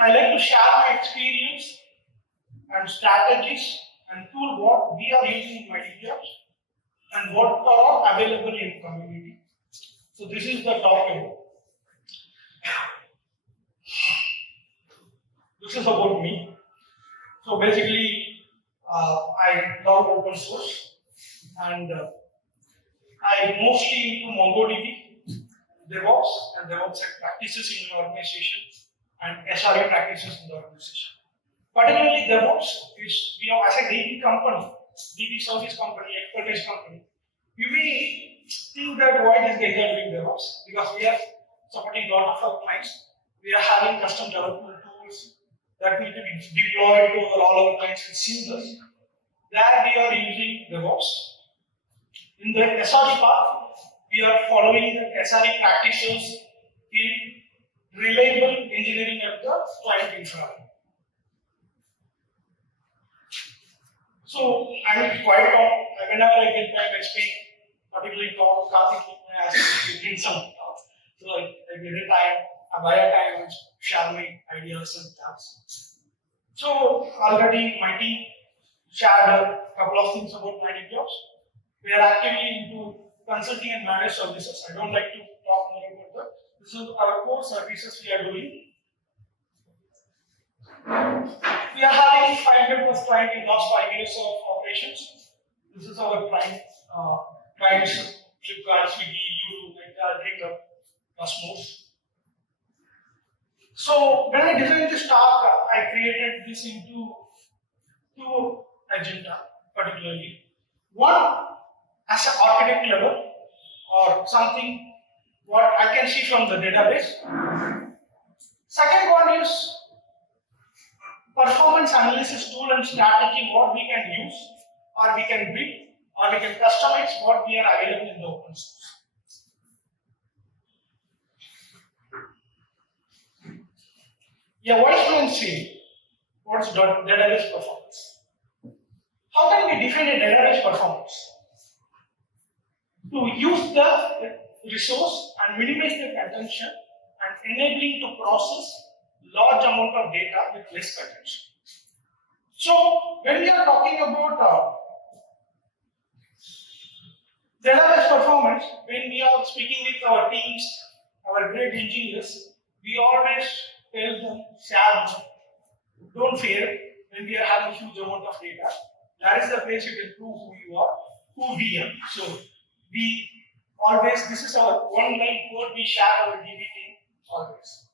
I like to share my experience and strategies and tool what we are using in Mydbops and what are available in community. So this is the topic. This is about me. So basically, I love open source and I mostly into MongoDB, DevOps and DevOps practices in the organization and SRE practices in the organization. Particularly DevOps is, we are as a DB company, DB service company, expertise company. You may think that why these guys are doing DevOps, because we are supporting a lot of our clients. We are having custom development tools that need to be deployed over all our clients with seamless. There we are using DevOps. In the SRE part, we are following the SRE practices in reliable engineering at the client infra. So I will be quiet on whenever I get time I speak, particularly Karthik has to bring some thoughts. So I get a time, I buy a time and share my ideas and thoughts. So already my team shared a couple of things about Mydbops. We are actively into consulting and managed services. I don't like to talk more about that. This is our core services we are doing. We are having 500 plus clients in last 5 years of operations. This is our clients, Flipkart, Swiggy, Yulu, Meetup, Cosmos. So when I designed this talk, I created this into two agenda, particularly. One, as an architect level, or something what I can see from the database. Second one is performance analysis tool and strategy, what we can use, or we can build, or we can customize what we are available in the open source. Yeah, wise man say, what's database performance? How can we define a database performance? To use the resource and minimize the consumption and enabling to process large amount of data with less consumption. So when we are talking about database performance, when we are speaking with our teams, our great engineers, we always tell them, share them, don't fear when we are having huge amount of data. That is the place you can prove who you are, who we are. So we always, this is our one line code we share our DB team always.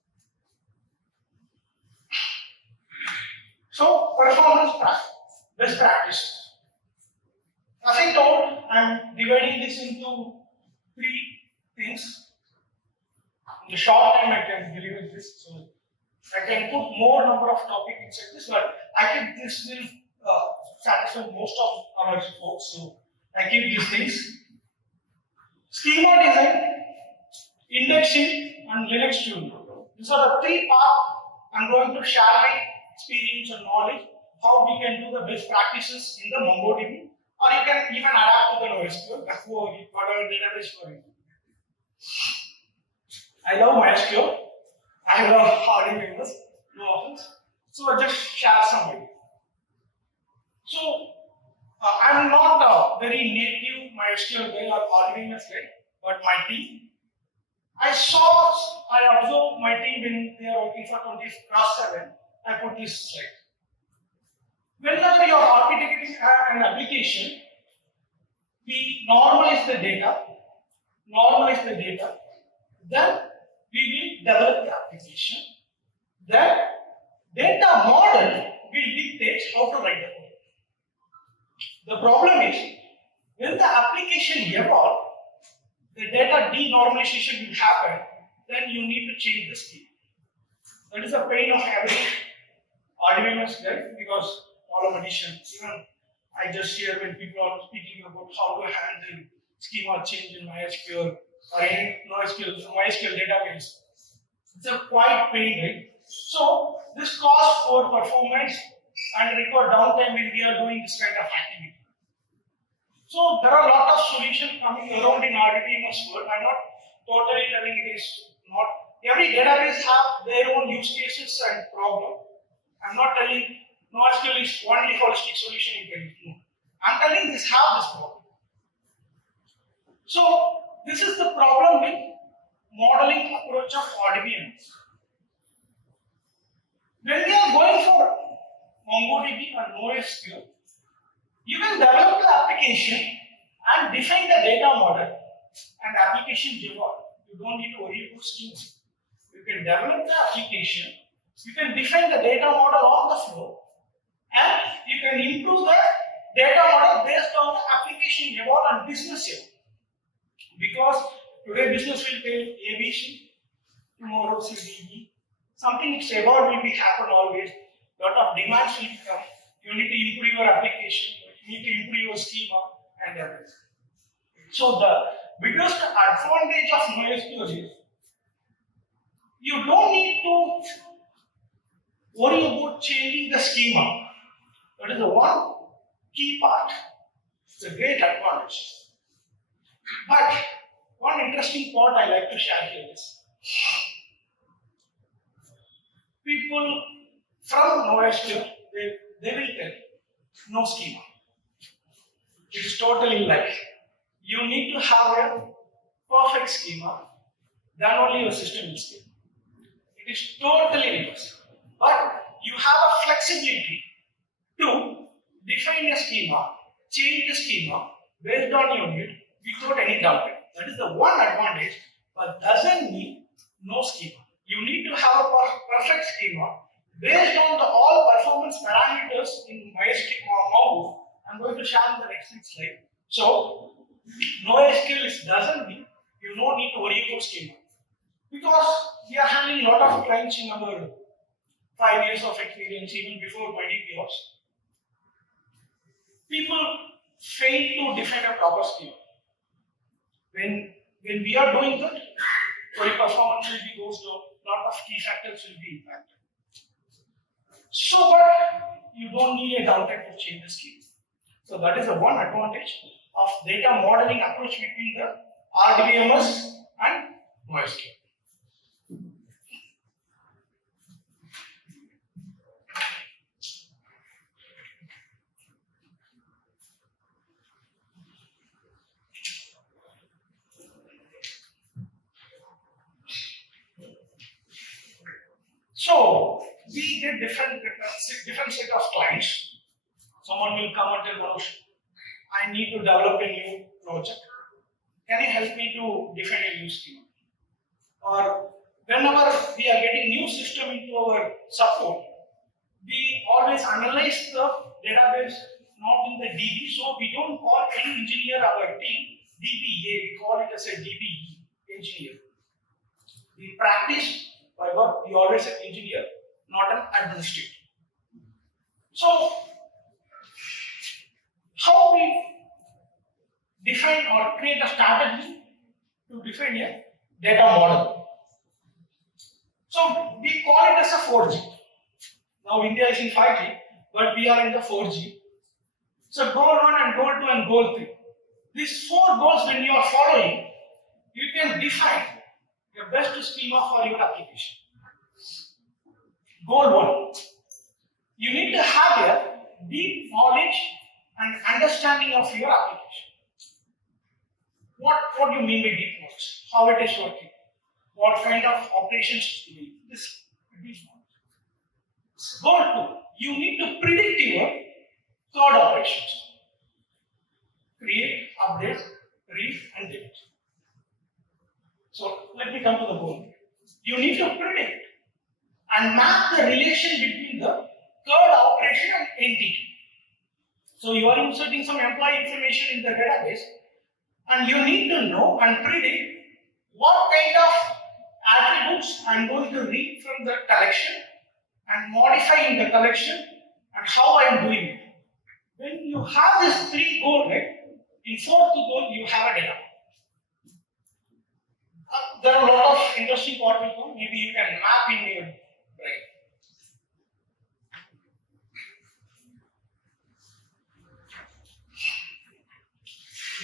So performance practice, best practices. As I told, I'm dividing this into 3 things. In the short time I can deliver this, so I can put more number of topics inside this, but I think this will satisfy most of our folks. So I keep these things. Schema design, indexing, and Linux tuning. These are the 3 parts I'm going to share my experience and knowledge, how we can do the best practices in the MongoDB, or you can even adapt to the NoSQL, whatever database for you. I love MySQL, I love RDBMS, no offense. So I just share some idea. So I'm not a very native MySQL guy or RDBMS guy, but my team. I observed my team when they are working for 20/7. I put this slide. Whenever you are architecting an application, we normalize the data, then we will develop the application. Then data model will dictate how to write the code. The problem is, when the application evolves, the data denormalization will happen, then you need to change the scheme. That is the pain of every RDBMS guy, because column addition, even I just hear when people are speaking about how to handle schema change in MySQL or any MySQL database. It's a quite pain, right? So this costs for performance and require downtime when we are doing this kind of activity. So there are a lot of solutions coming around in RDBMS world. I'm not totally telling it is not every database have their own use cases and problem. I'm not telling NoSQL is only holistic solution you can use. I'm telling this have this problem. So this is the problem with modeling approach of RDBMS. When we are going for MongoDB or NoSQL, you can develop the application and define the data model and application default. You don't need to worry about schemas. You can develop the application, you can define the data model on the floor, and you can improve the data model based on the application evolve and business evolve. Because today business will take ABC, tomorrow CDE. Something which evolve will be happen always. Lot of demands will come. You need to improve your application, you need to improve your schema and everything. So the biggest advantage of NoSQL is you don't need to worry about changing the schema. That is the one key part. It's a great advantage. But one interesting point I like to share here is people from NoSQL, they will tell no schema. It is totally lie. You need to have a perfect schema, then only your system will scale. It is totally reverse. But you have a flexibility to define a schema, change the schema based on your need without any downtime. That is the one advantage, but doesn't mean no schema. You need to have a perfect schema based on the all performance parameters in MySQL or Mongo. I'm going to share in the next slide. So, NoSQL doesn't mean you don't need to worry about schema. Because we are handling a lot of clients in our 5 years of experience, even before Mydbops. People fail to define a proper schema. When we are doing that, query performance will be goes down, lot of key factors will be impacted. So, but you don't need a downtime to change the schema. So that is the one advantage of data modeling approach between the RDBMS and NoSQL. So we get different set of clients. Someone will come and tell Manosh, I need to develop a new project. Can you help me to define a new schema? Or whenever we are getting new system into our support, we always analyze the database not in the DB, so we don't call any engineer our team DBA, we call it as a DBE engineer. In practice, by work, we always say engineer, not an administrator. So, how we define or create a strategy to define a data model? So, we call it as a 4G. Now, India is in 5G, but we are in the 4G. So, goal 1 and goal 2 and goal 3. These 4 goals, when you are following, you can define the best schema for your application. Goal 1. You need to have a deep knowledge and understanding of your application. What do you mean by deep knowledge? How it is working? What kind of operations to do? This knowledge. Goal 2. You need to predict your code operations. Create, update, read, and delete. So let me come to the goal. You need to predict and map the relation between the code operation and entity. So you are inserting some employee information in the database, and you need to know and predict what kind of attributes I'm going to read from the collection and modify in the collection and how I'm doing it. When you have these 3 goals, right, in 4th goal you have a data. There are a lot of interesting parts will come. Maybe you can map in your brain.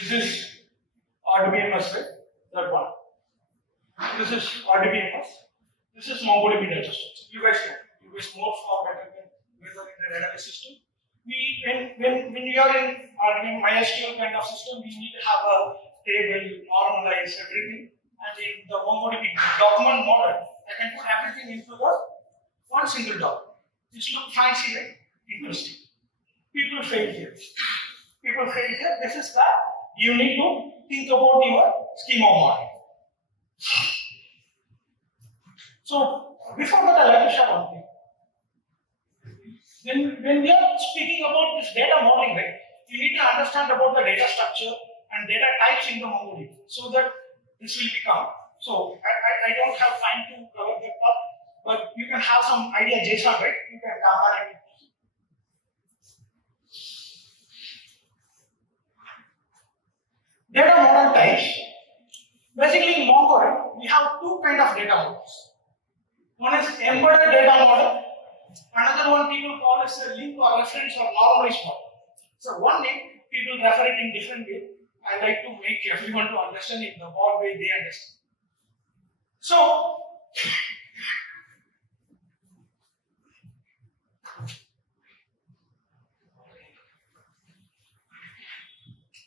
This is RDBMS, right? That one. This is RDBMS. This is MongoDB data structure. You guys know. You guys know far better than whether in the database system. When you are in MySQL kind of system, we need to have a table, normalize everything. And in the MongoDB document model, I can put everything into the one single document. This looks fancy, right? Interesting. People fail here. This is that you need to think about your schema model. So before that, I like to share one thing. When we are speaking about this data modeling, right, you need to understand about the data structure and data types in the MongoDB so that this will become. So I don't have time to cover that part, but you can have some idea JSON, right? You can compare it. Data model types. Basically in Mongo, right, we have two kind of data models. One is embedded data model. Another one people call as a link or reference or normalized model. So one name, people refer it in different way. I like to make everyone to understand in the broad way they understand. So,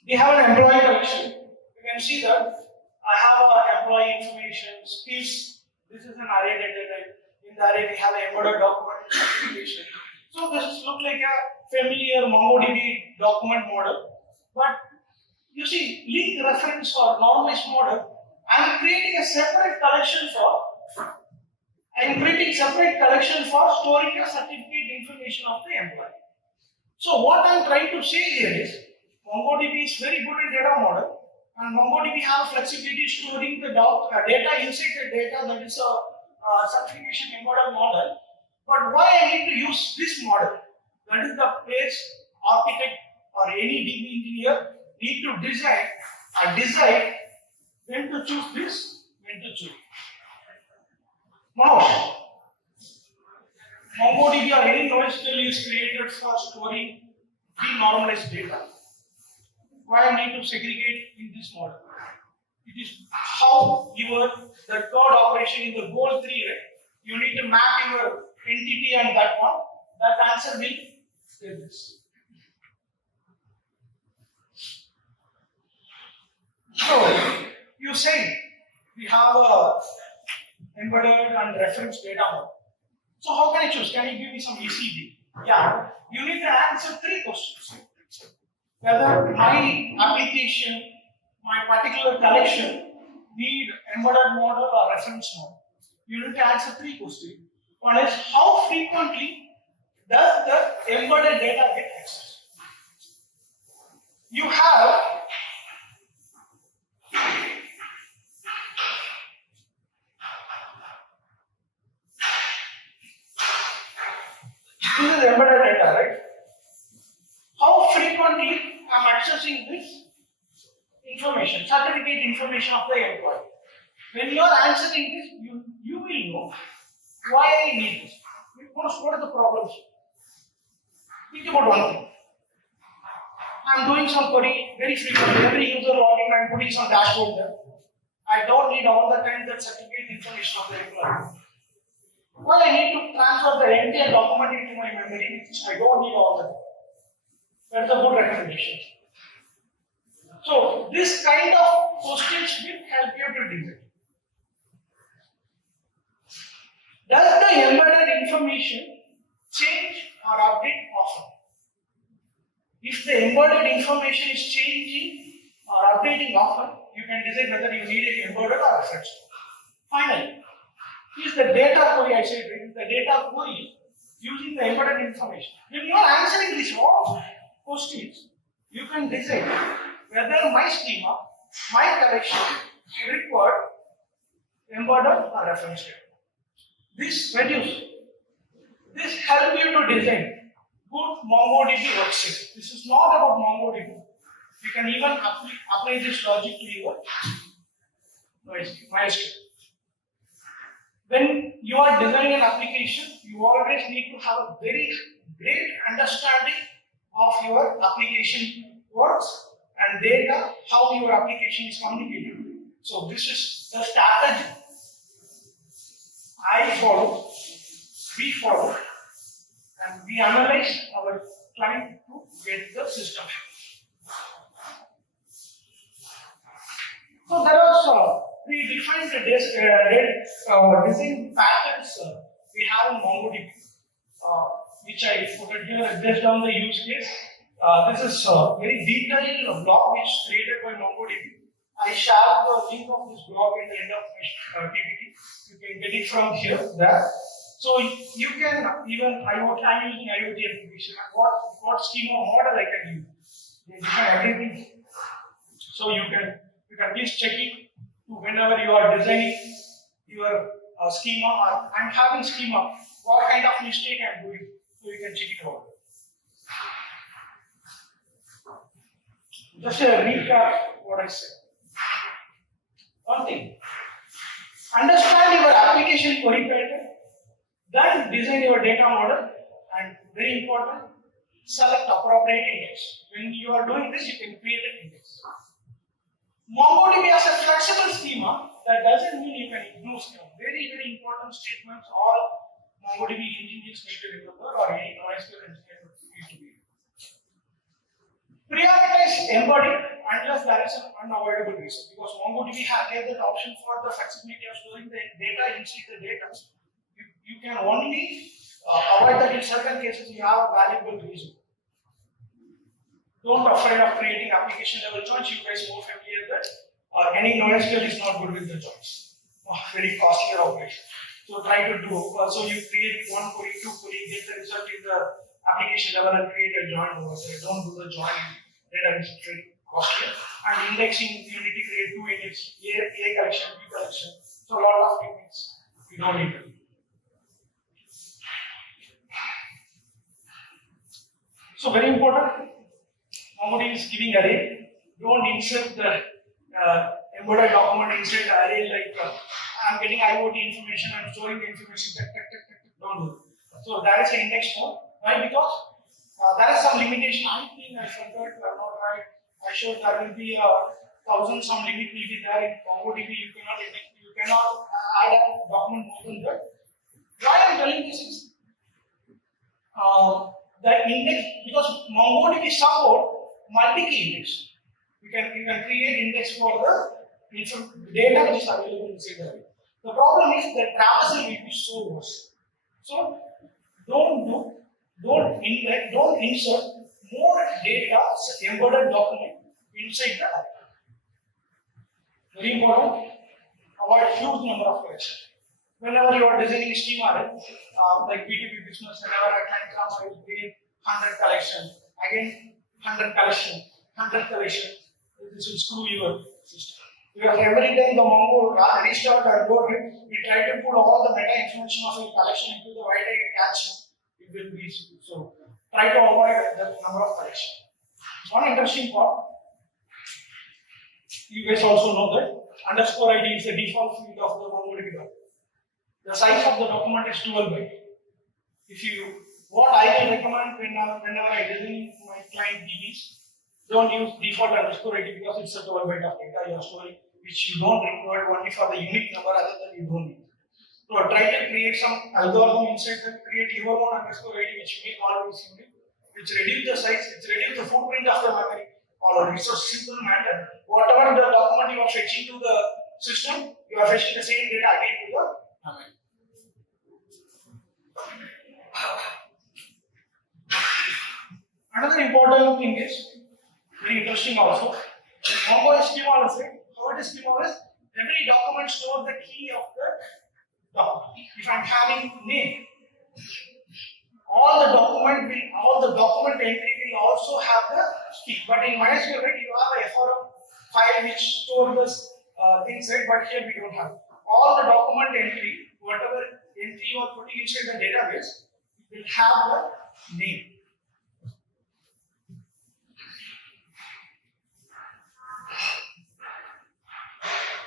we have an employee collection. You can see that I have an employee information, skills. This is an array data type. In the array, we have an embedded document application. So this looks like a familiar MongoDB document model. But you see, link reference or normalized model, I am creating a separate collection for storing a certificate information of the employee. So what I am trying to say here is, MongoDB is very good in data model, and MongoDB have flexibility storing the data inside the data, that is a certification embedded model. But why I need to use this model? That is the place architect or any DB engineer need to decide when to choose this, when to choose. Now, MongoDB or any NoSQL is created for storing denormalized data. Why I need to segregate in this model? It is how the code operation in the goal 3, right? You need to map your entity and that one. That answer will say this. So you say we have a embedded and reference data model. So how can I choose? Can you give me some ECG? Yeah, you need to answer 3 questions. Whether my application, my particular collection need embedded model or reference model. You need to answer 3 questions. One is how frequently does the embedded data get accessed? You have this is embedded data, right? How frequently I am accessing this information, certificate information of the employee. When you are answering this, you will know why I need this. What are the problems? Think about one thing. I am doing some query very frequently. Every user logging, I am putting some dashboard there. I don't need all the time that certificate information of the employee. Well, I need to transfer the entire document into my memory. I don't need all the time. That's a good recommendation. So, this kind of questions will help you to design. Does the embedded information change or update often? If the embedded information is changing or updating often, you can decide whether you need an embedded or reference. Finally, is the data query, I said, the data query using the embedded information. When you are answering these all questions, you can decide whether my schema, my collection required embedded or reference data. This helps you to design good MongoDB workspace. This is not about MongoDB. You can even apply this logic to your MySQL. When you are designing an application, you always need to have a very great understanding of your application works and data, how your application is communicated. So this is the strategy I follow, we follow, and we analyze our client to get the system. So there are predefined design patterns we have in MongoDB, which I put it here based on the use case. This is a very detailed blog which is created by MongoDB. I share the link of this blog in the end of PPT. You can get it from here, there. So you can even I'm using IoT application. What schema model I can use? They define everything. So you can please check it whenever you are designing your schema. Or I'm having schema. What kind of mistake I'm doing? So you can check it out. Just a recap what I said. One thing, understand your application query pattern, then design your data model, and very important, select appropriate index. When you are doing this, you can create an index. MongoDB has a flexible schema. That doesn't mean you can ignore schema. Very, very important statements all MongoDB engineers need to remember, or any NoSQL engineer need to be. Prioritize embodied unless there is an unavoidable reason, because MongoDB has that option for the flexibility of storing the data inside the data. You can only avoid that in certain cases you have a valuable reason. Don't afraid of creating application level joins. You guys more familiar that any NoSQL is not good with the joins. Very costly operation. So try to do. So you create one query, two query, get the result in the application level and create a join over there. Don't do the join. Data is very costly. And indexing, you need to create two indexes, A collection, B collection. So a lot of techniques you don't need to do. So very important. MongoDB is giving array. Don't insert the embedded document inside the array like I'm getting IoT information, I'm storing the information. Don't do it. So that is an index mode. Why? Because there is some limitation. I think I forgot. I'm not right. I showed there will be 1,000 some limit will be there in MongoDB. You cannot add a document more than that. Why I'm telling this is the index, because MongoDB support multi-key index. You can create index for the data which is available inside the array. The problem is that traversal will be so worse. So don't insert more data embedded document inside the array. Very important. Avoid huge number of collections. Whenever you are designing a schema, like B2B business, whenever a client comes, I will create 100 collection, again 100 collection, 100 collection. This will screw your system. Because every time the Mongo restart or load it, we try to put all the meta information of your collection into the white cache. It will be so. Try to avoid the number of collections. One interesting part. You guys also know that underscore ID is the default field of the MongoDB document. The size of the document is 12 byte. What I will recommend whenever I design my client DBs, don't use default underscore ID because it's a 12 byte of data you are storing, which you don't require only for the unique number, other than you don't need. So try to create some algorithm inside that, create your own underscore ID, which make always unique, which reduce the size, which reduce the footprint of the memory. It's a simple matter. Whatever the document you are fetching to the system, you are fetching the same data again to the memory. Another important thing is, very interesting also, Mongo schema is it. How it is schema is, every document stores the key of the document. If I'm having name, all the document entry will also have the key. But in MySQL, you have a FRM file which stores this things, right? But here we don't have. All the document entry, whatever entry you are putting inside the database, will have the name.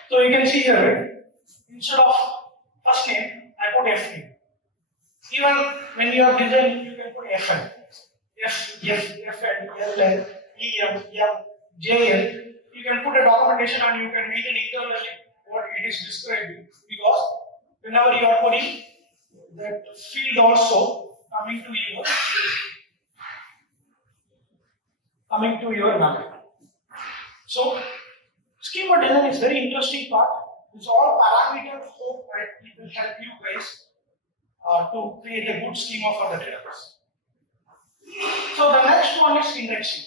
So you can see here, instead of first name, I put F name. Even when you are designing, you can put FN. FN, LN, EM, JL. You can put a documentation and you can make it internally what it is describing. Because whenever you are putting that field also coming to your memory. So schema design is very interesting part. It's all parameter. Hope that it will help you guys to create a good schema for the database. So the next one is indexing.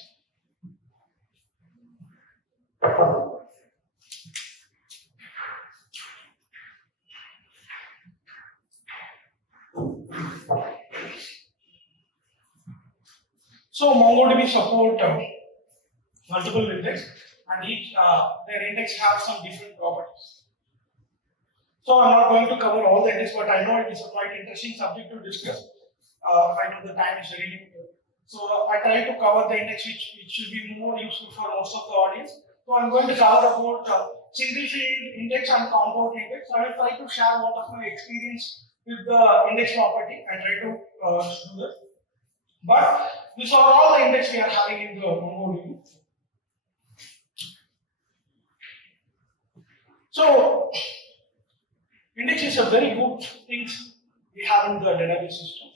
So MongoDB support multiple index, and each their index have some different properties. So I'm not going to cover all the index, but I know it is a quite interesting subject to discuss. I know the time is really limited. So I try to cover the index which should be more useful for most of the audience. So I'm going to cover about single field index and compound index. I will try to share what of my experience with the index property. I try to do that. But these are all the index we are having in the MongoDB. So index is a very good thing we have in the database system,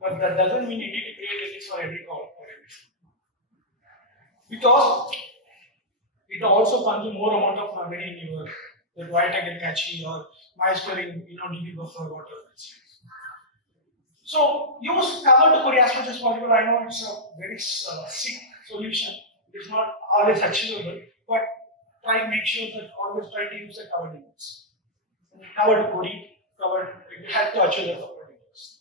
but that doesn't mean you need to create index for every column or everything, because it also consumes more amount of memory in your that white tag cache or MySQL DB buffer, whatever it is. So use cover to query as much as possible. I know it's a very sick solution. It's not always achievable, but try to make sure that always try to use the covered index. Covered query, covered, it helps to achieve the covered index.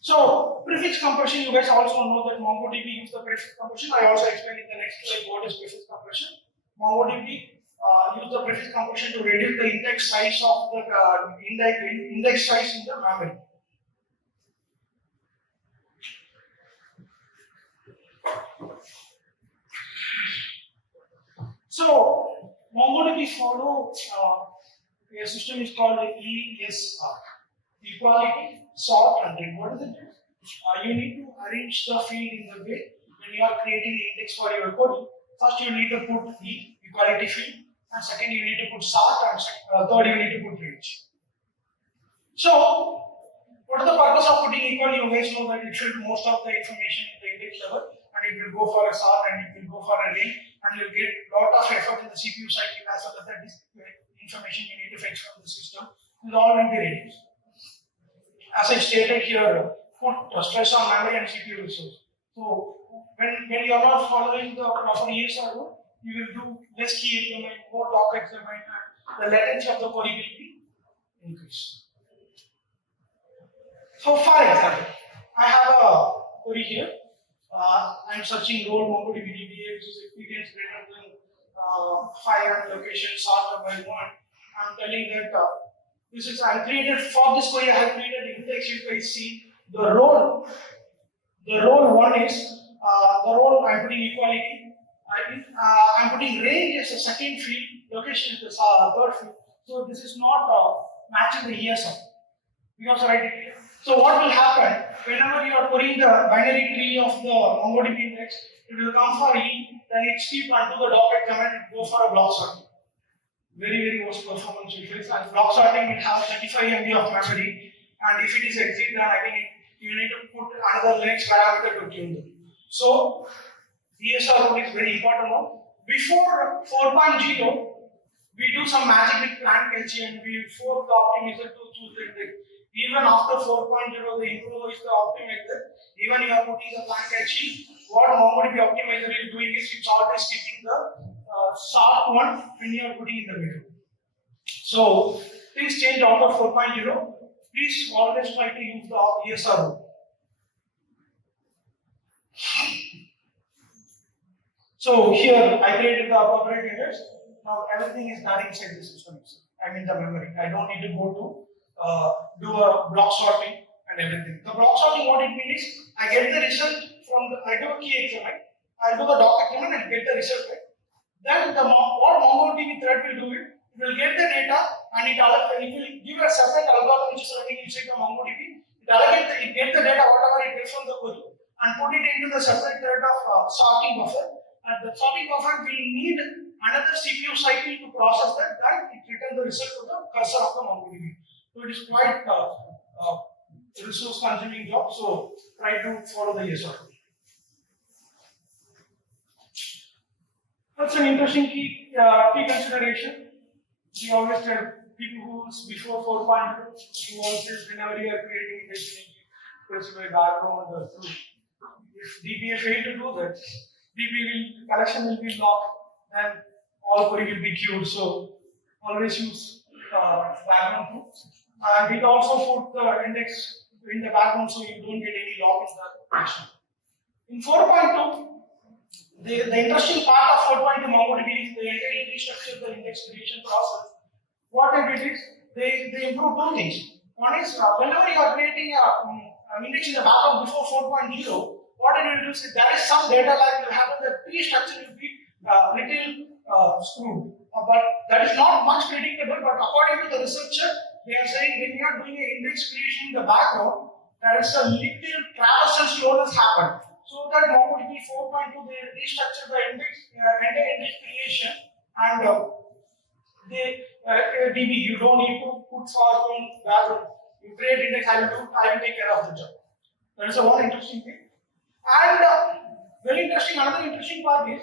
So prefix compression, you guys also know that MongoDB uses the prefix compression. I also explain in the next slide what is prefix compression. MongoDB use the prefix compression to reduce the index size of the index size in the memory. So MongoDB follow a system is called ESR, equality, sort, and read. What is it? You need to arrange the field in the way when you are creating an index for your code. First, you need to put the equality field, and second, you need to put sort, and third, you need to put range. So, what is the purpose of putting equal? You guys know that it should most of the information in the index level, and it will go for a sort, and it will go for a range, and you'll get a lot of effort in the CPU cycle as well as that information you need to fetch from the system. It all will be reduced. As I stated here, put stress on memory and CPU resource. So when you are not following the proper ESR rule, you will do less key examine, more doc examine, and the latency of the query will be increased. So for example, I have a query here. I'm searching role MongoDB DBA, which is experience greater than 5 and location sort by 1. I'm telling that this is I created for this query. I have created index. You guys see the role. The role one is the role I'm putting equality. I'm putting range as a second field. Location is the third field. So this is not matching the ESR because right. So what will happen whenever you are putting the binary tree of the MongoDB index? It will come for E, then it skip unto the docket command. It goes for a block sorting. Very worst performance will face. And block sorting will have 35 MB of memory, and if it is exit, then again you need to put another Linux parameter to tune them. So ESR rule is very important one. Before 4.0, we do some magic with plant cache and we force the optimizer to choose the index. Even after 4.0, they improvise the optimizer. Even you are putting the plant cache, what MongoDB optimizer is doing is it's always skipping the sort one when you are putting in the middle. So things change after 4.0. Please always try to use the ESR rule. So here I created the appropriate index. Now everything is done inside the system. I mean the memory. I don't need to go to do a block sorting and everything. The block sorting, what it means is I get the result from the I do a key examine. I'll do the doc examine and get the result right. Then what MongoDB thread will do it will get the data and it will give a separate algorithm which is running inside the MongoDB. It gets the data whatever it gets from the query and put it into the separate thread of sorting buffer. And the sorting buffer will need another CPU cycle to process that, then it returns the result to the cursor of the MongoDB. So it is quite resource consuming job. So try to follow the SRT. That's an interesting key consideration. We always tell people who's before 4.2, you always whenever you are creating this, specify background or through. If DBA fail to do that, collection will be locked and all query will be queued. So always use background too. And it also put the index in the background so you don't get any lock in the connection. In 4.2, the interesting part of 4.2 MongoDB is they entirely restructured the index creation process. What they did is they improved two things. One is whenever you are creating an index in the background before 4.0, what it will do is there is some data lag will happen, the tree structure will be little screwed. But that is not much predictable, but according to the researcher, they are saying when you are doing an index creation in the background, there is a little traversal slowness happen. So that MongoDB 4.2 they restructure the index, entire index creation, and DB you don't need to put from background. You create index, I will take care of the job. That is one interesting thing. And very interesting, another interesting part is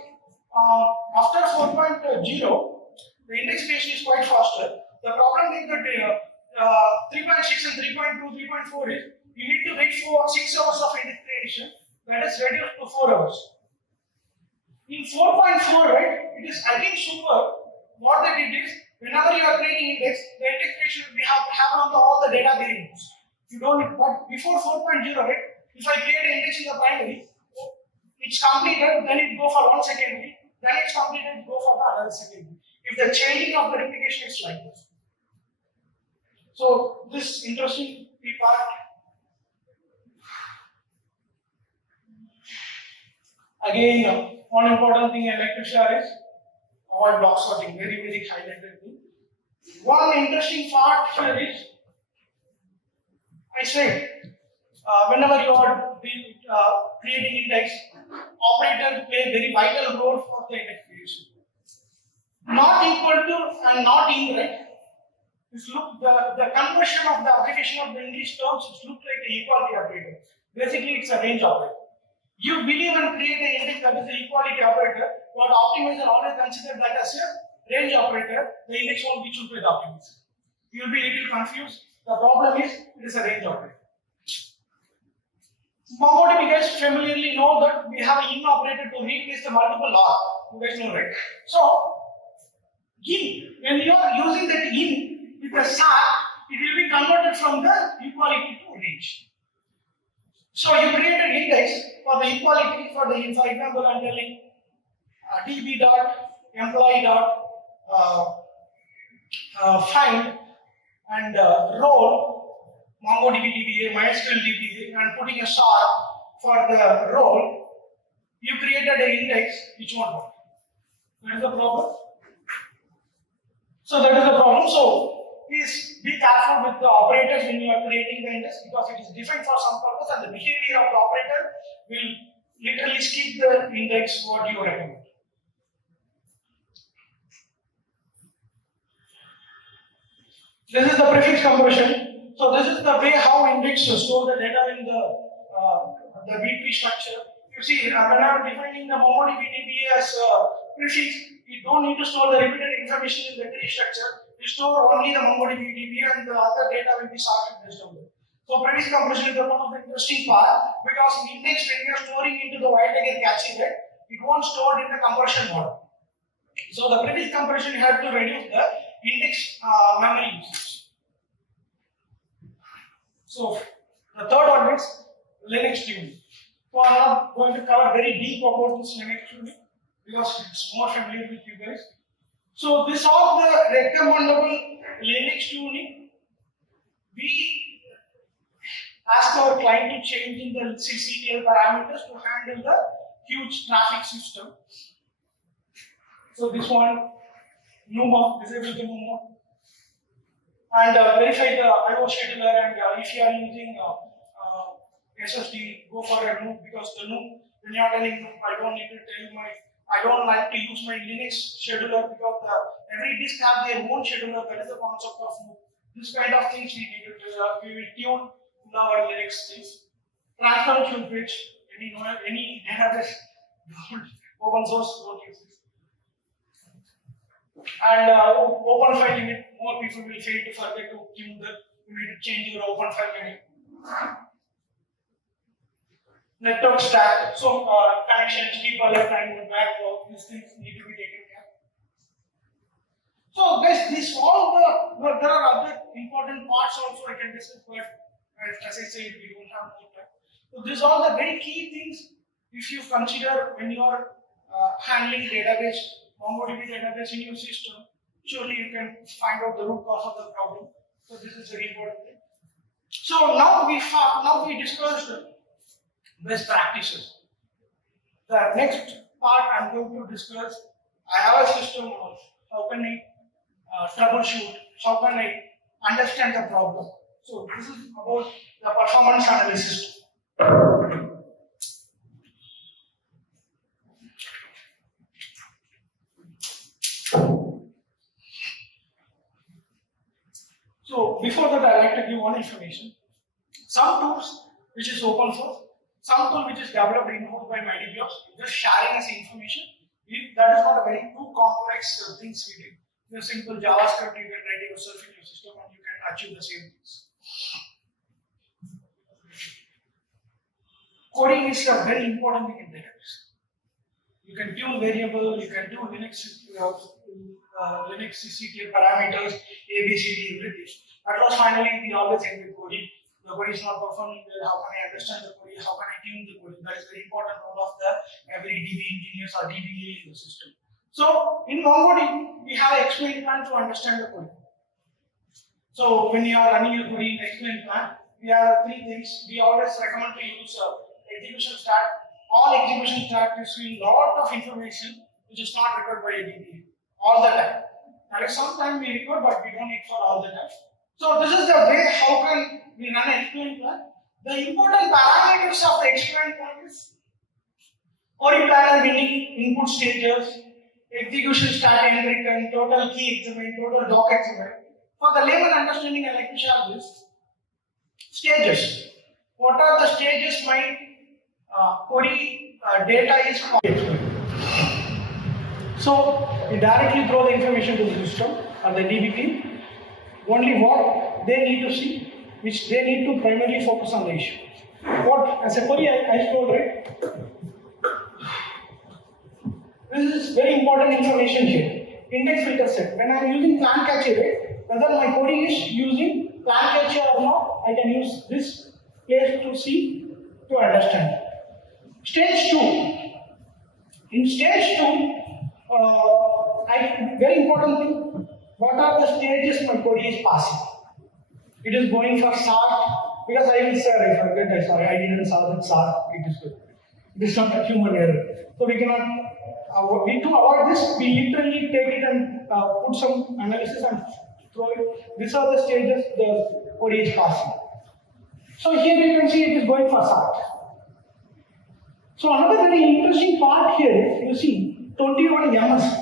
after 4.0, the index creation is quite faster. The problem with the 3.6 and 3.2, 3.4 is you need to wait for 6 hours of index creation. That is reduced to 4 hours. In 4.4, right, it is again super. What they did is, whenever you are creating index, the index creation will happen on all the data variables. You don't, but before 4.0, right, if I create an index in the primary, it's completed, then it go for one secondary, then it's completed, it go for the other secondary. If the changing of the replication is like this. So this interesting part. Again, one important thing I like to share is avoid block sorting. Very, very highlighted thing. One interesting part here is, I said, whenever you are creating index, operators play a very vital role for the index creation. Not equal to and not in, right? Look, the conversion of the application of the English terms, it looks like the equality operator. Basically, it's a range operator. You believe and create an index that is the equality operator, but optimizer always consider that as a range operator. The index won't be chosen by the optimizer. You will be a little confused. The problem is it is a range operator. MongoDB guys familiarly know that we have an in operator to replace the multiple log. You guys know, right? So, in, when you are using that in with a star, it will be converted from the equality to range. So you create an index for the equality, for example, I'm telling db dot employee dot find and role MongoDB DBA, MySQL DBA, and putting a star for the role. You created an index which won't work. That is the problem. So that is the problem. So please be careful with the operators when you are creating the index because it is defined for some purpose and the behavior of the operator will literally skip the index what you recommend. This is the prefix compression. So this is the way how index store the data in the BP structure. You see, when I am defining the MongoDB DBA as prefix, you don't need to store the repeated information in the tree structure. You store only the MongoDB DBA and the other data will be sorted based on that. So prefix compression is one of the interesting part because in index when you are storing into the white again caching it, it won't store in the compression mode. So the prefix compression you have to reduce the index memory usage. So the third one is Linux tuning. So I'm not going to cover very deep about this Linux tuning because it's more familiar with you guys. So this all the recommendable Linux tuning. We ask our client to change in the CCTL parameters to handle the huge traffic system. So this one, NUMA, disable the NUMA. And verify the IO scheduler, and if you are using SSD, go for a NUM because the NUM, when you are telling NUM, I don't need to tell I don't like to use my Linux scheduler because every disk has their own scheduler. That is the concept of NUM. This kind of things we will tune in our Linux things. Transformation bridge, any database, open source, don't use this. And open file limit, more people will fail to forget to tune the, you need to change your open file limit. Network stack, so connections, people left and backlog, these things need to be taken care of. So guys, this all there are other important parts also I can discuss, but as I said, we don't have more time. So these are the very key things if you consider when you are handling database, MongoDB database in your system. Surely you can find out the root cause of the problem. So this is very important thing. So now we discussed best practices. The next part I'm going to discuss. I have a system of how can I troubleshoot, how can I understand the problem. So this is about the performance analysis. So before that, I like to give one information. Some tools which is open source, some tool which is developed in-house by Mydbops, just sharing us information. That is not a very too complex things we do. The simple JavaScript you can write yourself in your system and you can achieve the same things. Coding is a very important thing in database. You can tune variable, you can do Linux CCTL parameters, ABCD, everything. That was finally we always end with coding. The code is not performing well. How can I understand the code? How can I tune the code? That is very important role of the every DB engineers or DBA in the system. So in MongoDB, we have an explain plan to understand the code. So when you are running your coding explain plan, we have three things. We always recommend to use execution start. All execution start is showing lot of information which is not required by a DBA all the time. There is some time we record, but we don't need for all the time. So this is the way how can we run an explain plan. The important parameters of the explain plan is query planner winning input stages, execution start and return, total key examine, total doc examine. For the layman understanding, I like to share this. Stages. What are the stages my query data is called? So we directly throw the information to the system or the DBP. Only what they need to see, which they need to primarily focus on the issue. What as a query I told, right? This is very important information here. Index filter set. When I am using plan catcher, right? Whether my query is using plan catcher or not, I can use this place to see to understand. Stage 2. In stage 2, very important thing, what are the stages my query is passing? It is going for start, because I will say, I forget, I didn't solve it, start, it is good. It is not a human error. So we cannot, to avoid this, we literally take it and put some analysis and throw it. These are the stages the query is passing. So here you can see it is going for start. So another very interesting part here is, you see, 21 MS.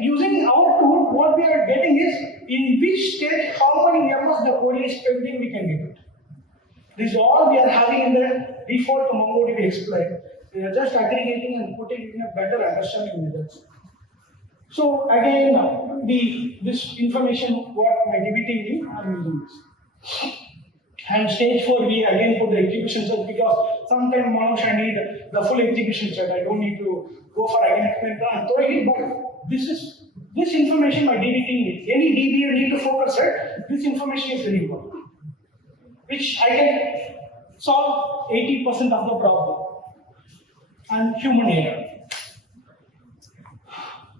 Using our tool, what we are getting is, in which stage, how many MS the query is pending, we can get it. This is all we are having in the default MongoDB Explain. We are just aggregating and putting in a better understanding methods. So again, this information, what my DB team is, I am using this. And stage 4, we again put the execution set, because sometimes Manosh, I need the full execution set. I don't need to go for again explain plan and throw it, but this information my DB team needs. Any DBA need to focus, right? This information is very important, which I can solve 80% of the problem and human error.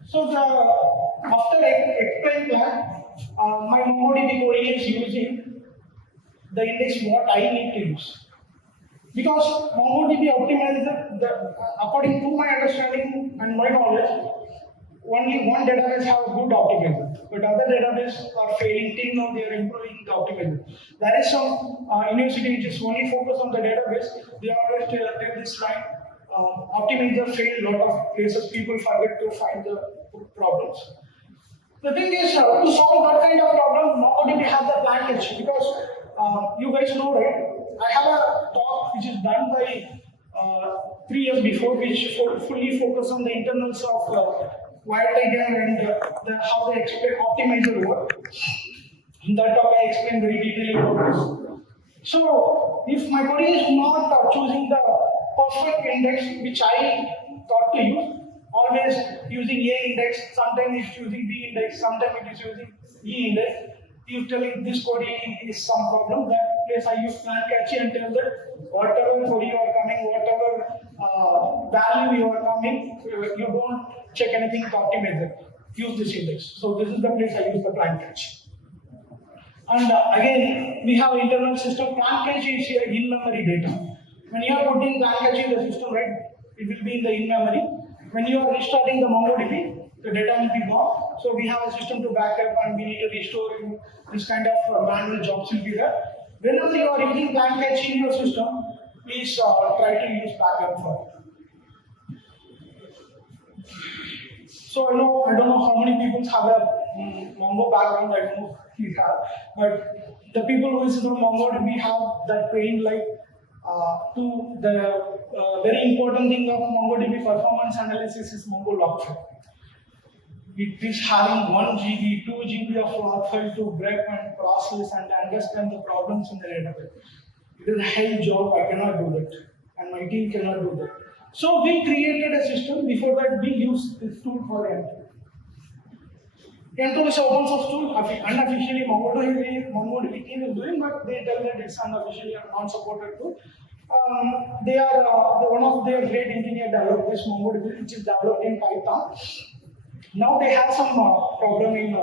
So after explain plan, my MongoDB query is using the index what I need to use. Because MongoDB optimizer, according to my understanding and my knowledge, only one database have a good optimizer, but other databases are failing. Till now they are improving the optimizer. There is some university which is only focused on the database. They always tell this line, optimizer fail a lot of places, people forget to find the problems. The thing is, to solve that kind of problem, MongoDB you guys know, right? I have a talk which is done by 3 years before, which fully focus on the internals of Wiretiger and how the optimizer work. In that talk, I explain very detailedly about this. So, if my query is not choosing the perfect index which I thought to use, always using A index, sometimes it's using B index, sometimes it is using E index. If telling this query is some problem, that place I use plan catchy and tell that whatever query you are coming, whatever value you are coming, you don't check anything with optimizer. Use this index. So this is the place I use the plan catch. And again, we have internal system. Plan catch is here in-memory data. When you are putting plan catch in the system, right, it will be in the in-memory. When you are restarting the MongoDB, the data will be gone. So we have a system to back up and we need to restore this kind of manual jobs will be there. Whenever you are using plan catch in your system, please try to use backup for it. So I don't know how many people have a Mongo background, I don't know if you have, but the people who listen from MongoDB have that trained like to the very important thing of MongoDB performance analysis is Mongo log file. It is having 1 GB, 2 GB of log file to break and process and understand the problems in the database. It is a hell job, I cannot do that, and my team cannot do that. So we created a system. Before that, we used this tool for M2. M2 is an open source tool. Unofficially, MongoDB team is doing, but they tell that it's unofficially a non-supported tool. They are one of their great engineer developed this MongoDB, which is developed in Python. Now they have some problem in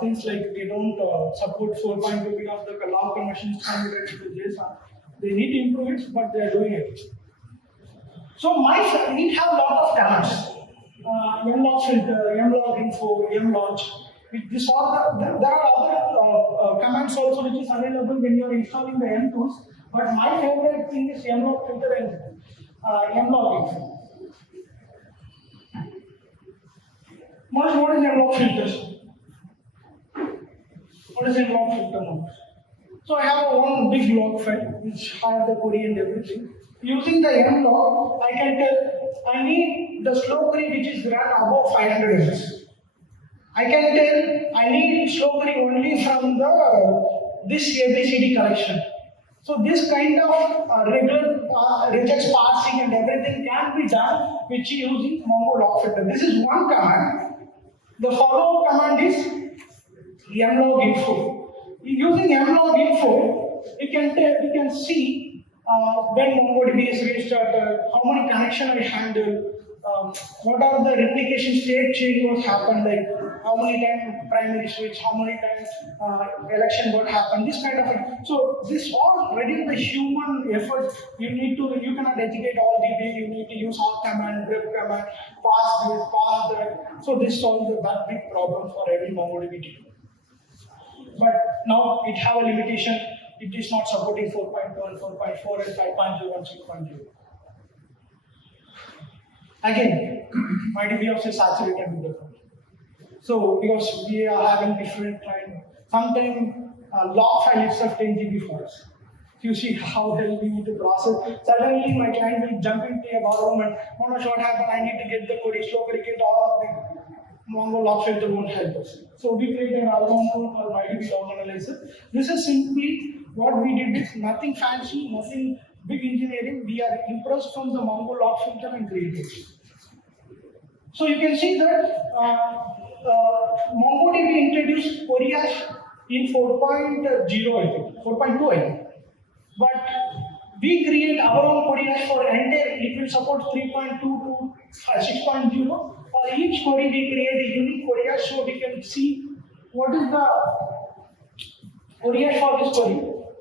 things like they don't support 4.2 of the log conversion standard to JSON. They need to improve it, but they are doing it. So we have a lot of commands. Mlog filter, mlog info, mlog. There are other commands also which is available when you are installing the M tools. But my favorite thing is mlog filter and mlog info. What is mlog filters? What is mlog filter now? So I have one big log file which has the query and everything. Using the mlog, I can tell I need the slow query which is run above 500 MS. I can tell I need slow query only from this ABCD collection. So this kind of regular regex parsing and everything can be done which using Mongo log filter. This is one command. The follow command is mlog info. Using mlog info, we can see when MongoDB is restarted, how many connections I handle, what are the replication state change was happened, like how many times primary switch, how many times election what happened, this kind of thing. So this all reduce the human effort. You cannot educate all the way, you need to use all command, grep command, pass this, pass that. So this solves that big problem for every MongoDB team. But now it have a limitation. It is not supporting 4.2 and 4.4 and 5.0 and 6.0. Again, mydbExplain is saturated with the code. So, because we are having different kind, sometimes log file itself 10 GB for us. You see how hell we need to process. Suddenly, my client will jump into a war room and, Manosh, what happened? I need to get the query, slow query, get all of them. Mongo log filter won't help us. So we created our own tool called MongoDB Explain. This is simply what we did. Is nothing fancy, nothing big engineering. We are impressed from the Mongo log filter and created it. So you can see that MongoDB introduced query hash in 4.0, I think, 4.2, I think. But we create our own query hash for entire. It will support 3.2 to 6.0. For each query, we create a unique query hash so we can see what is the query hash for this query,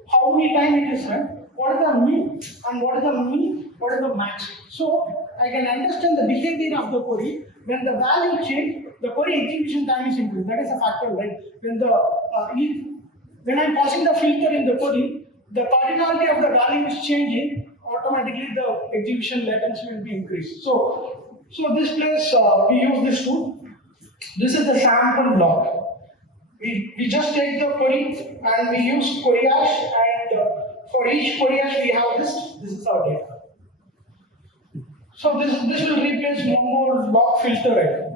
how many times it is run, what is the mean, and what is the mean, what is the max. So I can understand the behavior of the query. When the value change, the query execution time is increased. That is a factor, right? When I'm passing the filter in the query, the cardinality of the value is changing. Automatically, the execution latency will be increased. So this place we use this tool. This is the sample log. We just take the query and we use query hash, and for each query hash we have this is our data. So this will replace Mongo log filter, right?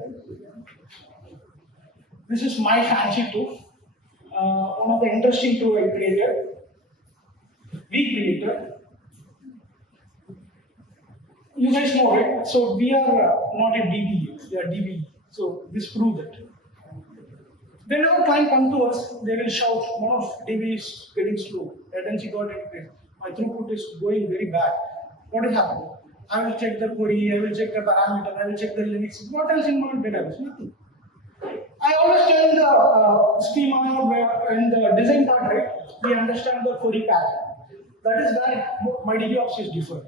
This is my fancy tool. One of the interesting tools I created. You guys know, right? So we are not a DB, we are DB. So this proves it. Whenever client comes to us, they will shout, Manosh, DB is getting slow. Latency got increased. My throughput is going very bad. What is happening? I will check the query, I will check the parameter, I will check the limits. What else in my database? Nothing. I always tell the schema in the design part, right? We understand the query pattern. That is where mydbOps is different.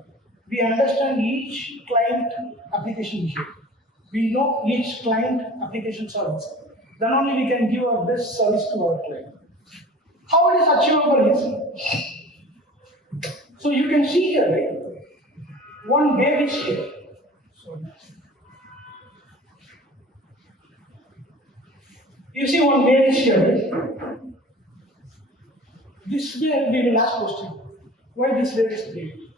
We understand each client application behavior. We know each client application service. Then only we can give our best service to our client. How it is achievable is, so you can see here, right? One wave is here. You see one wave is here, right? This wave we will ask question. Why this wave is created?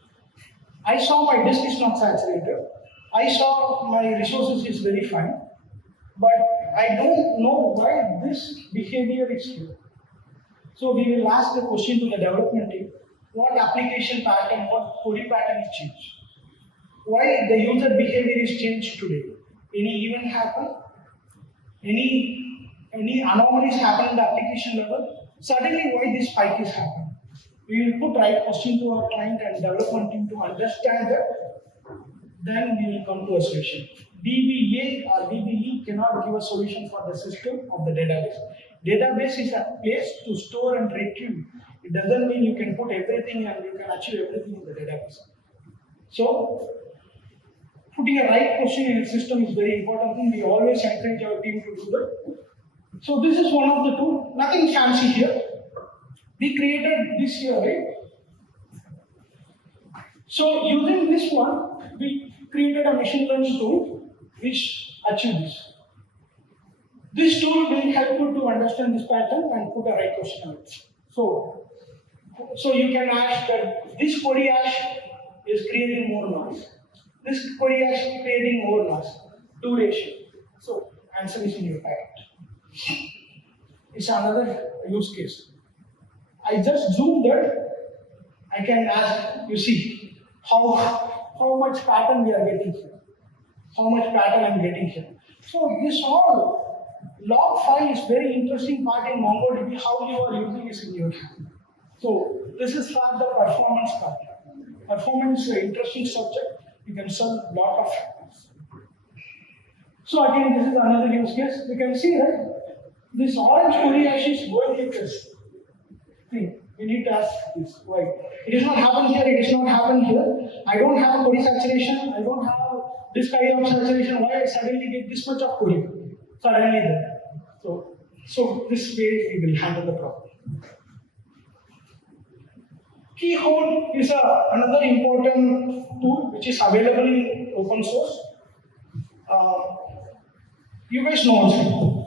I saw my disk is not saturated. I saw my resources is very fine. But I don't know why this behavior is here. So we will ask the question to the development team, what application pattern, what query pattern is changed? Why the user behavior is changed today? Any event happen? Any anomalies happen in the application level? Suddenly why this spike is happening? We will put right question to our client and development team to understand that. Then we will come to a solution. DBA or DBE cannot give a solution for the system of the database. Database is a place to store and retrieve. It doesn't mean you can put everything and you can achieve everything in the database. So, putting a right question in a system is very important thing. We always encourage our team to do that. So this is one of the tools. Nothing fancy here. We created this here, right? So using this one, we created a machine learning tool which achieves this. This tool will help you to understand this pattern and put a right question on it. So you can ask that this query hash is creating more noise. This query hash is creating more noise. Duration. So answer is in your packet. It's another use case. I just zoomed it. I can ask, you see, how much pattern we are getting here. How much pattern I'm getting here. So this whole log file is very interesting part in MongoDB. How you are using this in your hand. So this is for the performance part. Performance is an interesting subject. You can solve a lot of factors. So again, this is another use case. You can see that this orange query hash is going like this. We need to ask this. Why? It is not happen here, it is not happen here. I don't have query saturation, I don't have this kind of saturation. Why I suddenly get this much of query? Suddenly there. So this way we will handle the problem. Keyhole is another important tool which is available in open source. You guys know also.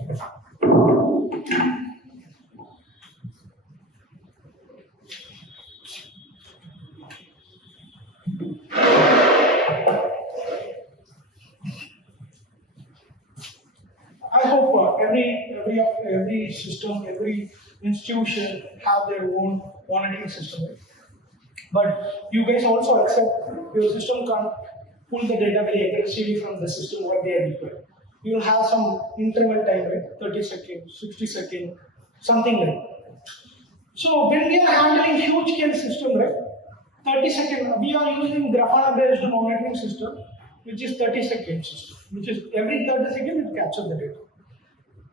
I hope every system, every institution have their own monitoring system. But you guys also accept your system can't pull the data very aggressively from the system what they are deployed. You will have some interval time, right? 30 seconds, 60 seconds, something like that. So when we are handling huge scale system, right? 30 seconds, we are using Grafana based monitoring system, which is 30 seconds system, which is every 30 seconds it captures the data.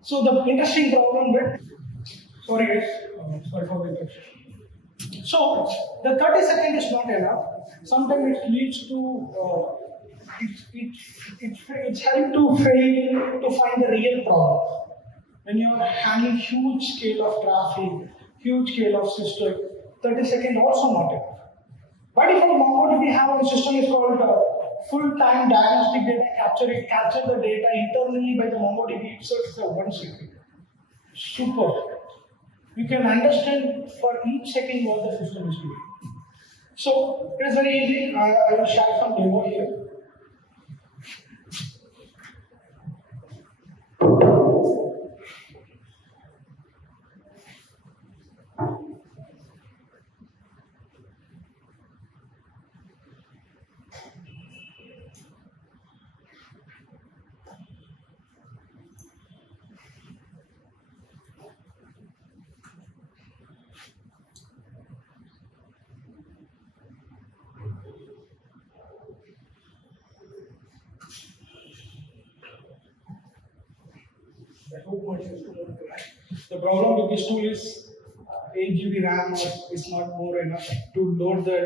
So the interesting problem with, sorry guys, sorry for the interruption. So the 30 seconds is not enough. Sometimes it leads to it's helped to fail to find the real problem. When you are handling huge scale of traffic, huge scale of system, 30 seconds also not enough. But if MongoDB we have a system is called full-time diagnostic data capture. It captures the data internally by the MongoDB itself for 1 second. super. You can understand for each second what the system is doing. So it is very easy. I will share some demo here. I hope my system will crash. The problem with this tool is 8 GB RAM is not more enough to load the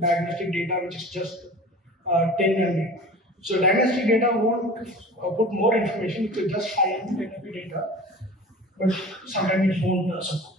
diagnostic data, which is just 10 MB. So diagnostic data won't put more information, it will just 5 MB, 10 MB data, but sometimes it won't support.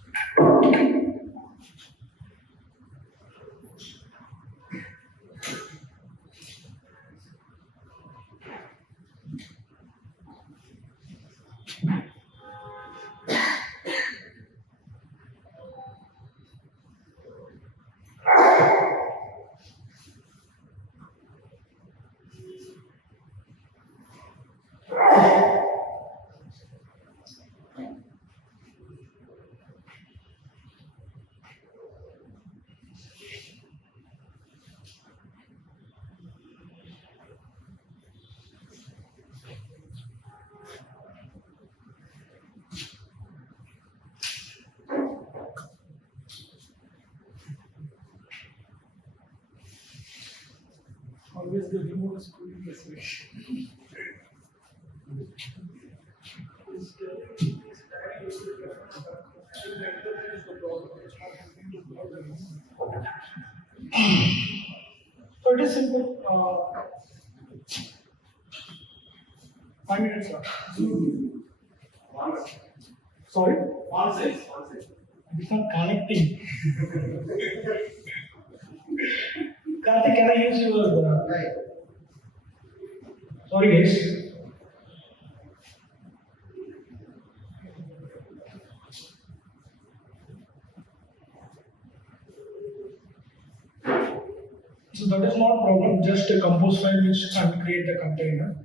Always the remote is doing this way. So it is simple. 5 minutes. Sorry? One size. It's not connecting. Karthik, can I use your sorry guys. So that is not a problem, just a compose file which can create the container.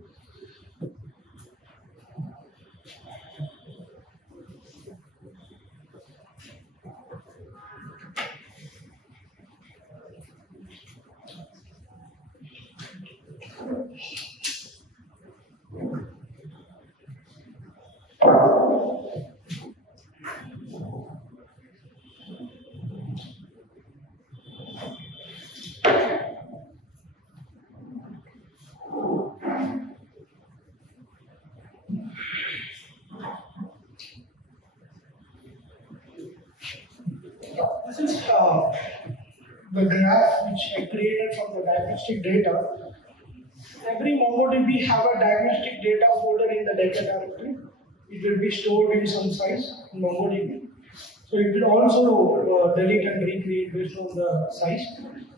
This is the graph which I created from the diagnostic data. Every MongoDB have a diagnostic data folder in the data directory. It will be stored in some size in MongoDB. So it will also delete and recreate based on the size.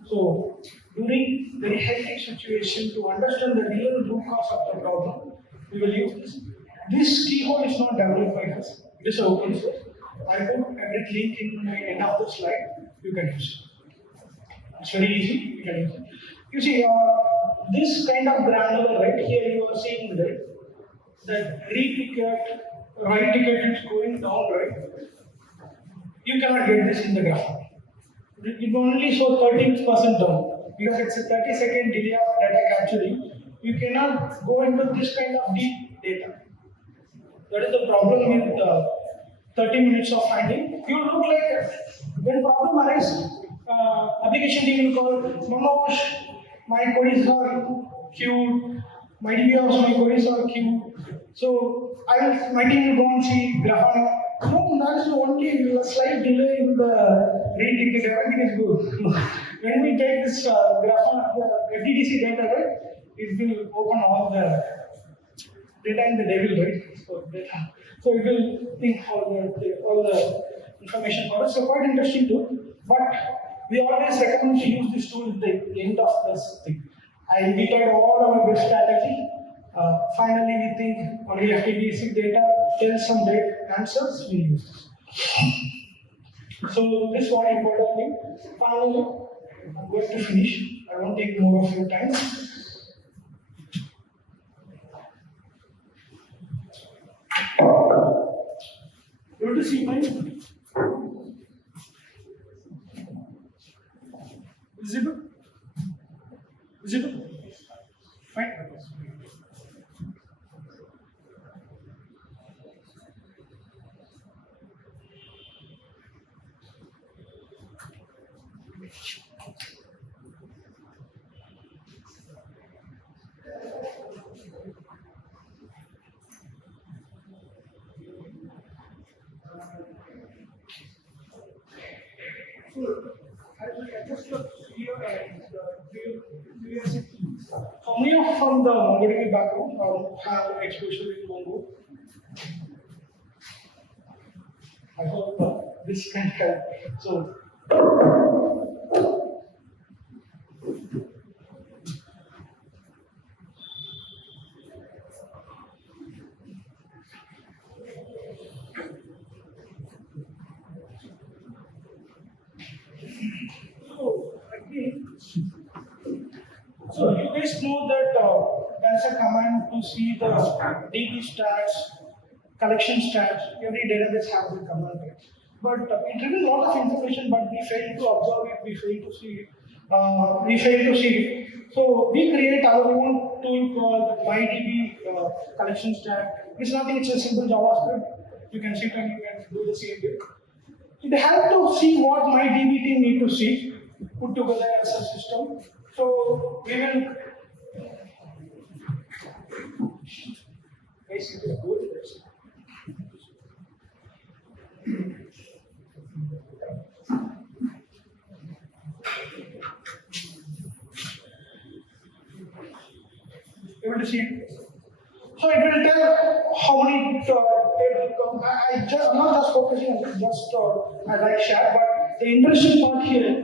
So during very hectic situation, to understand the real root cause of the problem, we will use this. This keyhole is not developed by us. It is open source. I put every link in the end of the slide. You can use it. It's very easy. You can use it. You see, this kind of granular, right here you are seeing that read ticket, write ticket is going down, right? You cannot get this in the graph. It will only show 13% down because it's a 30-second delay of data capturing. You cannot go into this kind of deep data. That is the problem with 30 minutes of finding. You look like when problem arises, application team will call Manosh, my queries are queued, mydbOps, my queries are queued. So my team will go and see Grafana. No, that is only a slight delay in the read ticket. Everything is good. When we take this Grafana, the FDDC data, right, it will open all the data in the table, right? So it will think all the information for us. So quite interesting too. But we always recommend to use this tool at the end of this thing. We tried all our best strategy. Finally, we think only FTBC data tells some answers, we use this. So this is one important thing. Finally, I'm going to finish. I won't take more of your time. You want to see mine? Visible? Visible? Fine. How many of from the MongoDB background have exposure in Mongo? I hope this can help. So, so you guys know that there's a command to see the DB stats, collection stats. Every database has a command, right? But it reveals a lot of information, but we fail to observe it, we fail to see it. So we create our own tool called mydb collection stat. It's nothing, it's a simple JavaScript. You can sit and you can do the same thing. It helps to see what mydb team need to see, put together as a system. So we will basically go to this. Able to see it. So it will tell how many tables come. I'm not just focusing on just I like share, but the interesting part here.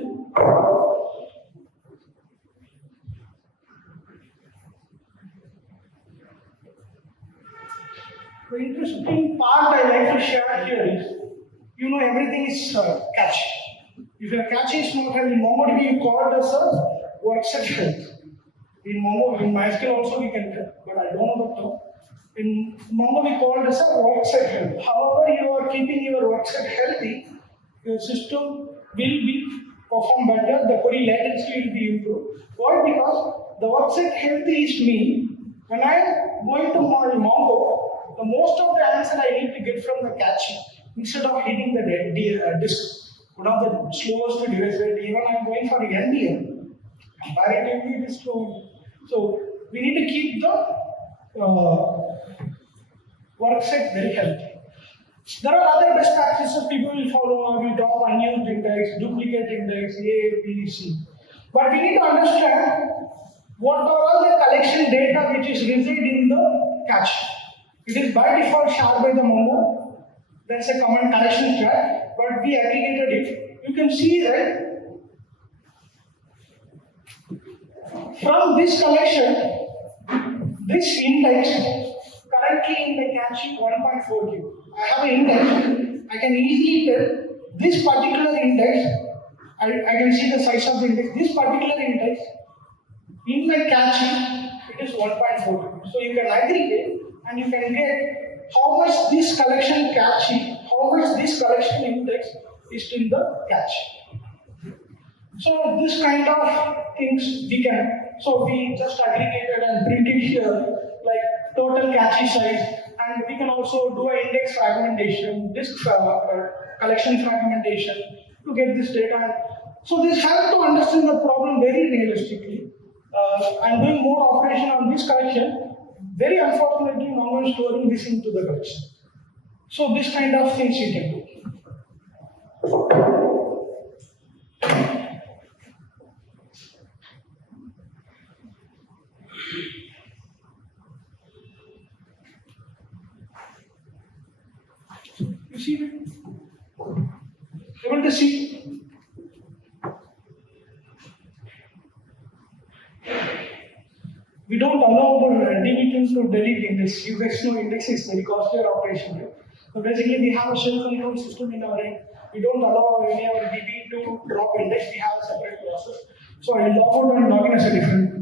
The interesting part I like to share here is, you know, everything is cache. If your cache is not having in MongoDB, you call it as a workset health. In Mongo, in MySQL also we can tell, but I don't know the term. In Mongo we call it as a workset health. However, you are keeping your workset healthy, your system will be perform better, the query latency will be improved. Why? Because the workset healthy is me. When I am going to my Mongo, the most of the answer I need to get from the cache instead of hitting the disk. One of the slowest devices, even I am going for NVM, comparatively it is slow. So we need to keep the workset very healthy. There are other best practices people will follow. We drop unused index, duplicate index, A, B, C. But we need to understand what are all the collection data which is reside in the cache. It is by default shared by the Mongo. That's a common collection strat, but we aggregated it. You can see that from this collection, this index currently in the cache is 1.4 GB. I have an index. I can easily tell this particular index. I can see the size of the index. This particular index in my cache it is 1.4 GB. So you can aggregate and you can get how much this collection cache, how much this collection index is in the cache. So this kind of things we can. So we just aggregated and printed here like total cache size, and we can also do an index fragmentation, disk collection fragmentation to get this data. So this helps to understand the problem very realistically. I'm doing more operation on this collection. Very unfortunately, Mongo is storing this into the collection. So this kind of things you can do. You see it? Able to see? We don't allow the DB team need to delete index. You guys know index is very costly operation, right? So basically, we have a shell control system in our end. We don't allow any of our DB to drop index. We have a separate process. So I log out and log in as a different.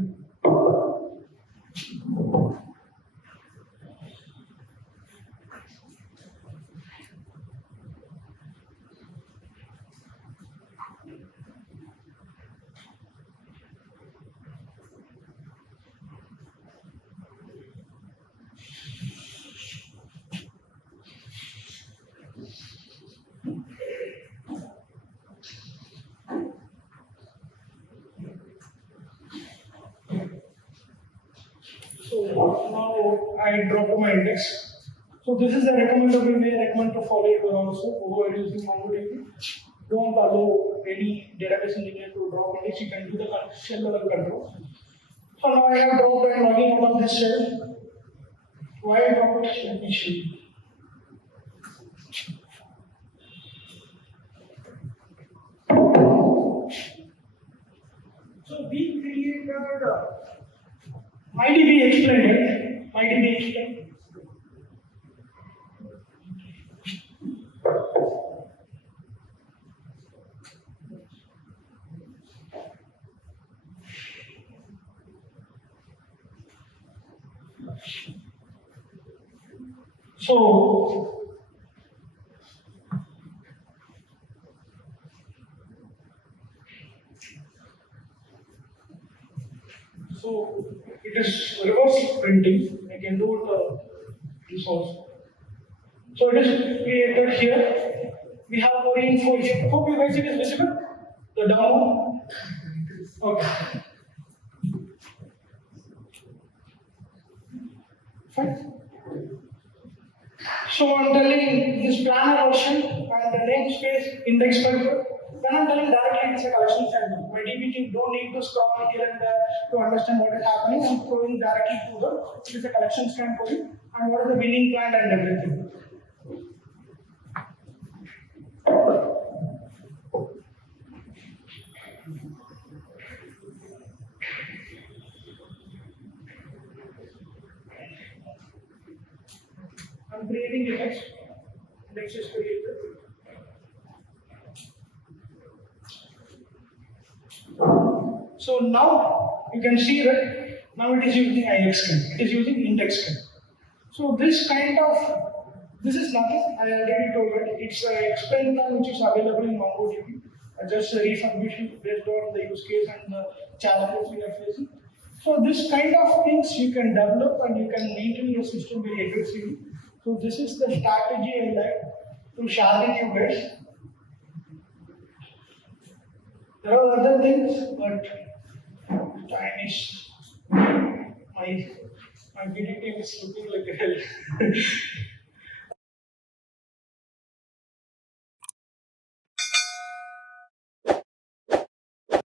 So now I drop to my index. So this is a recommendable way I recommend to follow it also who are using MongoDB. Don't allow any database engineer to drop index. You can do the shell level control. So now I have dropped and logging out of this shell. Why I dropped it? Let me show you. So we created mydb Explain, right? mydb Explain. So it is reverse printing. I can do it this also. So it is created here. We have more info here. Hope you guys it is visible. The download. Okay. Fine. So I'm telling this planner version and the namespace index control. Then I'm telling directly it's a collection center. My DB team don't need to scroll here and there to understand what is happening. I'm going directly to the it is a collection scan for you and what is the winning plan and everything. I'm creating index. Index is created. So now you can see that now it is using IXCAN. It is using IndexCAN. So this kind of this is nothing. I already told it. It's an explain plan which is available in MongoDB. Just a refurbishing based on the use case and the challenges we are facing. So this kind of things you can develop and you can maintain your system very aggressively. So this is the strategy I like to share with you guys. There are other things, but time is my video team is looking like hell.